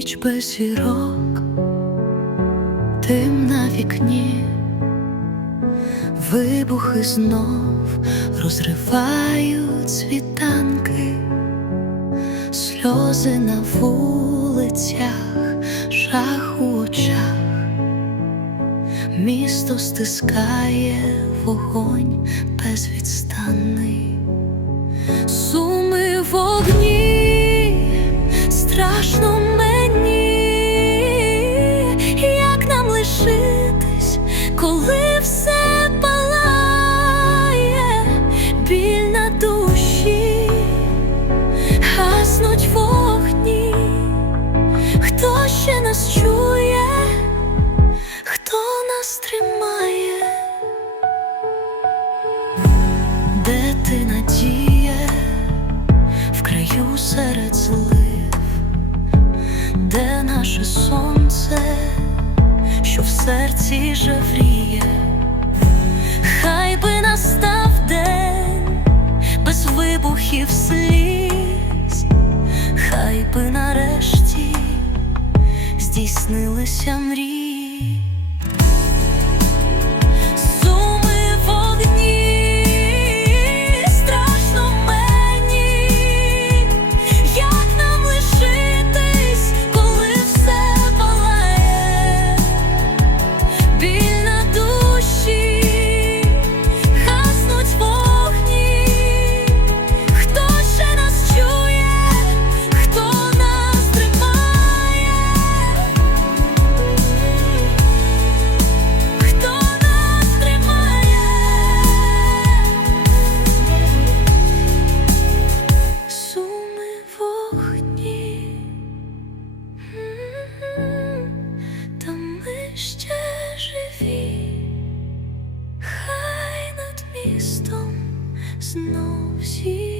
без зірок, тим на вікні, вибухи знов розривають світанки, сльози на вулицях, жах у очах, місто стискає вогонь безвідстанний. Коли все палає, біль на душі, гаснуть вогні, хто ще нас чує, хто нас тримає? Де ти надіє в краю серед злив, де наше сонце, серці жавріє, хай би настав день без вибухів сліз, хай би нарешті здійснилися мрії. Хай над